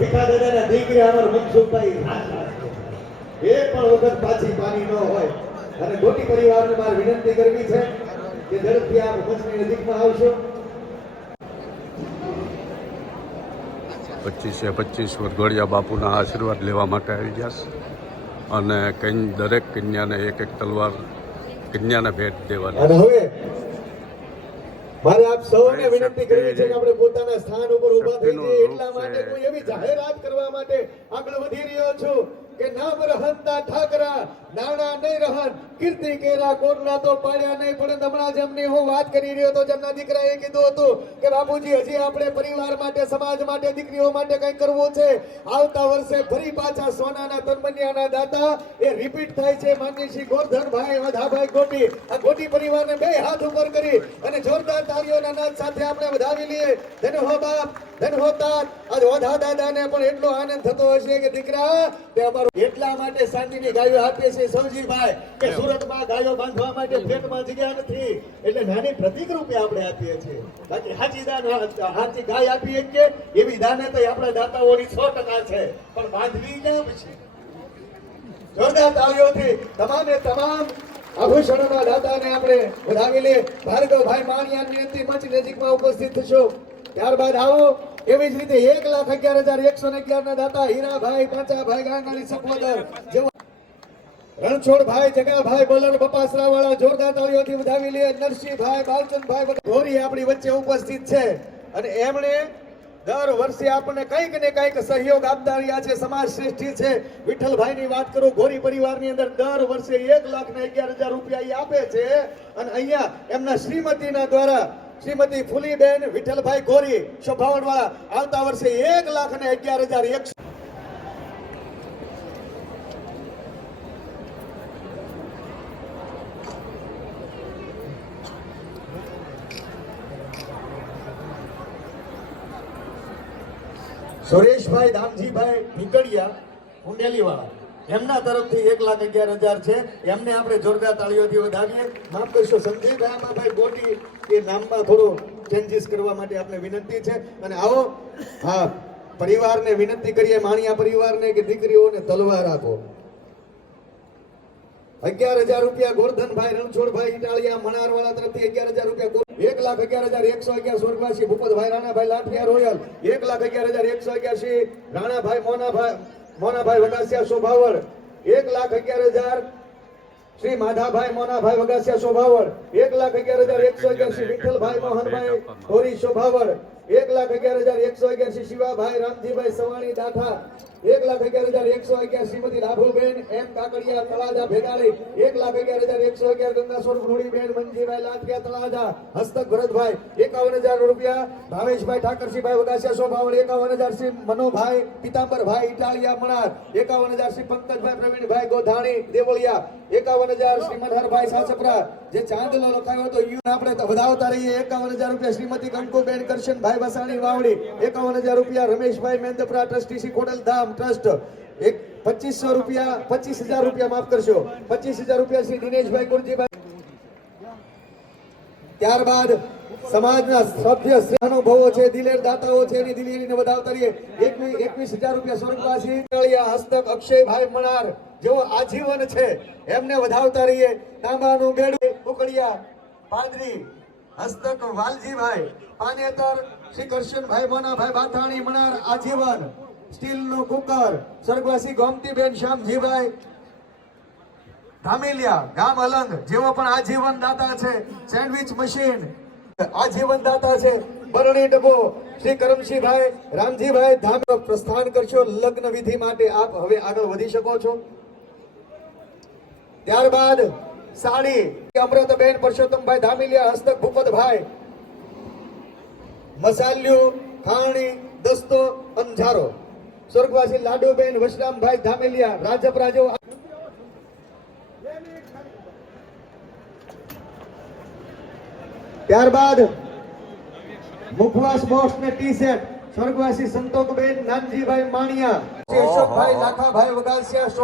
ભીખા દાદાના દીકરી અમર મનસુખભાઈ એ પણ વખત પાછી પાણી ન હોય અને ગોટી પરિવારને મારે વિનંતી કરવી છે કે ઝડપથી આપ મંચની નજીકમાં આવશો. 25 વરઘોડિયા બાપુના આશીર્વાદ લેવા માટે આવી ગયા છે અને દરેક કન્યાને એક તલવાર કન્યાને ભેટ દેવાની. અને હવે મારે આપ સૌને વિનંતી કરવી છે કે આપણે પોતાના સ્થાન ઉપર ઊભા થઈ જઈએ. એટલા માટે કોઈ એવી જાહેરાત કરવા માટે આગળ વધી રહ્યો છું કે નામ રહનતા ઠાકરા નાણા નહીં રહન કીર્તિ કેરા કોટલા તો પાડ્યા નહીં. પણ હમણાં જેમની હું વાત કરી રહ્યો હતો જેમના દીકરાએ કીધું હતું કે બાપુજી હજી આપણે પરિવાર માટે સમાજ માટે દીકરીઓ માટે કંઈ કરવું છે. આવતા વર્ષે ફરી પાછા સોનાના તનમનિયાના દાતા એ રિપીટ થાય છે. માનની શ્રી ગોરધનભાઈ વધાભાઈ ગોટી આ ગોટી પરિવારને બે હાથ ઉપર કરી અને જોરદાર તાળીઓના નાદ સાથે આપણે વધાવી લઈએ. ધન હો બાપ ધન હો તાત. આજ વધા દાદાને પણ એટલો આનંદ થતો હશે કે દીકરા તે એટલા માટે શાંતિની ગાયો આપીએ છીએ સૌજીભાઈ કે સુરતમાં ગાયો બાંધવા માટે ફ્લેટમાં જગ્યા નથી એટલે નાની પ્રતિક રૂપે આપણે આપીએ છીએ. બાકી હાચી દાન હાચી ગાય આપીએ કે એવી દાને તો આપણા દાતાઓની 100% છે પણ બાંધવી ના પછી. જોરદાર તાળીઓથી તમામે તમામ આભૂષણોના દાતાને આપણે વધાવી લે. ભાર્ગવભાઈ માણિયાની અંતિમ મંચ નજીકમાં ઉપસ્થિત થશો. ત્યારબાદ આવો એવી જ રીતે 1,11,111 ના દાતા હીરાભાઈ પાંચાભાઈ ગાંગાની સપોદર રણછોડભાઈ જગાભાઈ બોલર બપાસરા વાળા જોરદાર તાળીઓથી વધાવી લે. નરસિંહભાઈ બાલચંદભાઈ ગોરી આપણી વચ્ચે ઉપસ્થિત છે અને એમણે દર વર્ષે આપણને કંઈક ને કંઈક સહયોગ આપતા રહ્યા છે. સમાજ શ્રેષ્ઠી છે. વિઠ્ઠલભાઈની વાત કરું ગોરી પરિવારની અંદર દર વર્ષે 1,11,000 રૂપિયા આપે છે અને અહીંયા એમના શ્રીમતીના દ્વારા શ્રીમતી ફુલીબેન વિઠ્ઠલભાઈ ગોરી શોભાવણ વાળા આવતા વર્ષે 1,11,100 સુરેશભાઈ દામજીભાઈ ભીકડિયા કુંડેલી વાળા એમના તરફથી 1,11,000 છે. એમને આપણે જોરદાર તાળીઓથી વધાવીએ. માફ કરશો સંજયભાઈ આમાભાઈ ગોટી એ નામમાં થોડો ચેન્જીસ કરવા માટે આપણે વિનંતી છે. અને આવો હા પરિવારને વિનંતી કરીએ માણિયા પરિવારને કે દીકરીઓને તલવાર આપો. 11,000 રૂપિયા ગોરધનભાઈ રણછોડભાઈ ઇટાલિયા મણારવાળા તરફથી 11,000 રૂપિયા 1,11,111 સ્વર્ગવાસી ભૂપતભાઈ રાણાભાઈ લાઠિયા રોયલ 1,11,111 રાણાભાઈ મોનાભાઈ વગાસિયા શોભાવડ 1,11,000 શ્રી માધાભાઈ મોનાભાઈ વગાસિયા શોભાવડ 1,11,111 વિઠ્ઠલભાઈ મોહનભાઈ ધોરી શોભાવડ 1,11,111 શિવાભાઈ રામજીભાઈ સવાણી દાઠા 1,11,111 શ્રીમતી રાઘુબેન એમ કાકડિયા તળાજા ભેડાળી 1,11,111 ગંગાસોર ભૃણીબેન મંજીભાઈ લાઠિયા તળાજા હસ્તક ભરતભાઈ 51,000 રૂપિયા ભાવેશભાઈ ઠાકરસિંહભાઈ વગાસિયા શોભાવડ 51,000 શ્રી મનોભાઈ પિતાંબરભાઈ ઇટાલિયા મણાર 51,000 શ્રી પંકજભાઈ પ્રવીણભાઈ ગોધાણી દેવળિયા 51,000 શ્રી મનહરભાઈ સાસપરા જે ચાંદલો લખાયો તો યુ આપણે તો વધાવતા રહીએ. 51,000 રૂપિયા શ્રીમતી કંકુબેન કરશનભાઈ વસાણી વાવડી 51,000 રૂપિયા રમેશભાઈ મેંદપરા ટ્રસ્ટી શ્રી ખોડલધામ ટ્રસ્ટ 2,500 રૂપિયા 25,000 રૂપિયા માફ કરશો 25,000 રૂપિયા શ્રી દિનેશભાઈ ગુરજીભાઈ. ત્યારબાદ સમાજના સભ્ય અનુભવો છે દિલેર દાતાઓ છે એની દિલેરીને વધાવતા રહીએ. 21,000 રૂપિયા સ્વર્ગવાસી હસ્તક અક્ષયભાઈ મણાર જેઓ આજીવન છે એમને વધાવતા રહીએ. તાંબાનું બેડું ઉકડિયા પાદરી હસ્તક વાલજીભાઈ પાનેતર શ્રી કરશનભાઈ મોનાભાઈ બાથાણી મણાર આજીવન સ્ટીલનું કુકર સ્વર્ગવાસી ગોમતીબેન શ્યામજીભાઈ ધામેલિયા ગામ અલંગ જેઓ પણ આજીવન દાતા છે. સેન્ડવિચ મશીન આજીવન દાતા છે. બરણી ડબ્બો શ્રી કરમસિંહભાઈ રામજીભાઈ ધામ પ્રસ્થાન કરશો લગ્ન વિધિ માટે. આપ હવે આગળ વધી શકો છો. ત્યારબાદ સાડી અમૃતબેન પરસોત્તમભાઈ ધામેલિયા હસ્તક ભૂપતભાઈ મસાલ્યું ખાણી દસ્તો અંજારો સ્વર્ગવાસી લાડુબેન વશરામભાઈ ધામેલિયા રાજપરા જેવો. ત્યારબાદ મુખવાસ બોક્સ ને ટી શર્ટ સ્વર્ગવાસી સંતોકબેન નાનજીભાઈ માણિયા અશોકભાઈ લાખાભાઈ વગાસિયા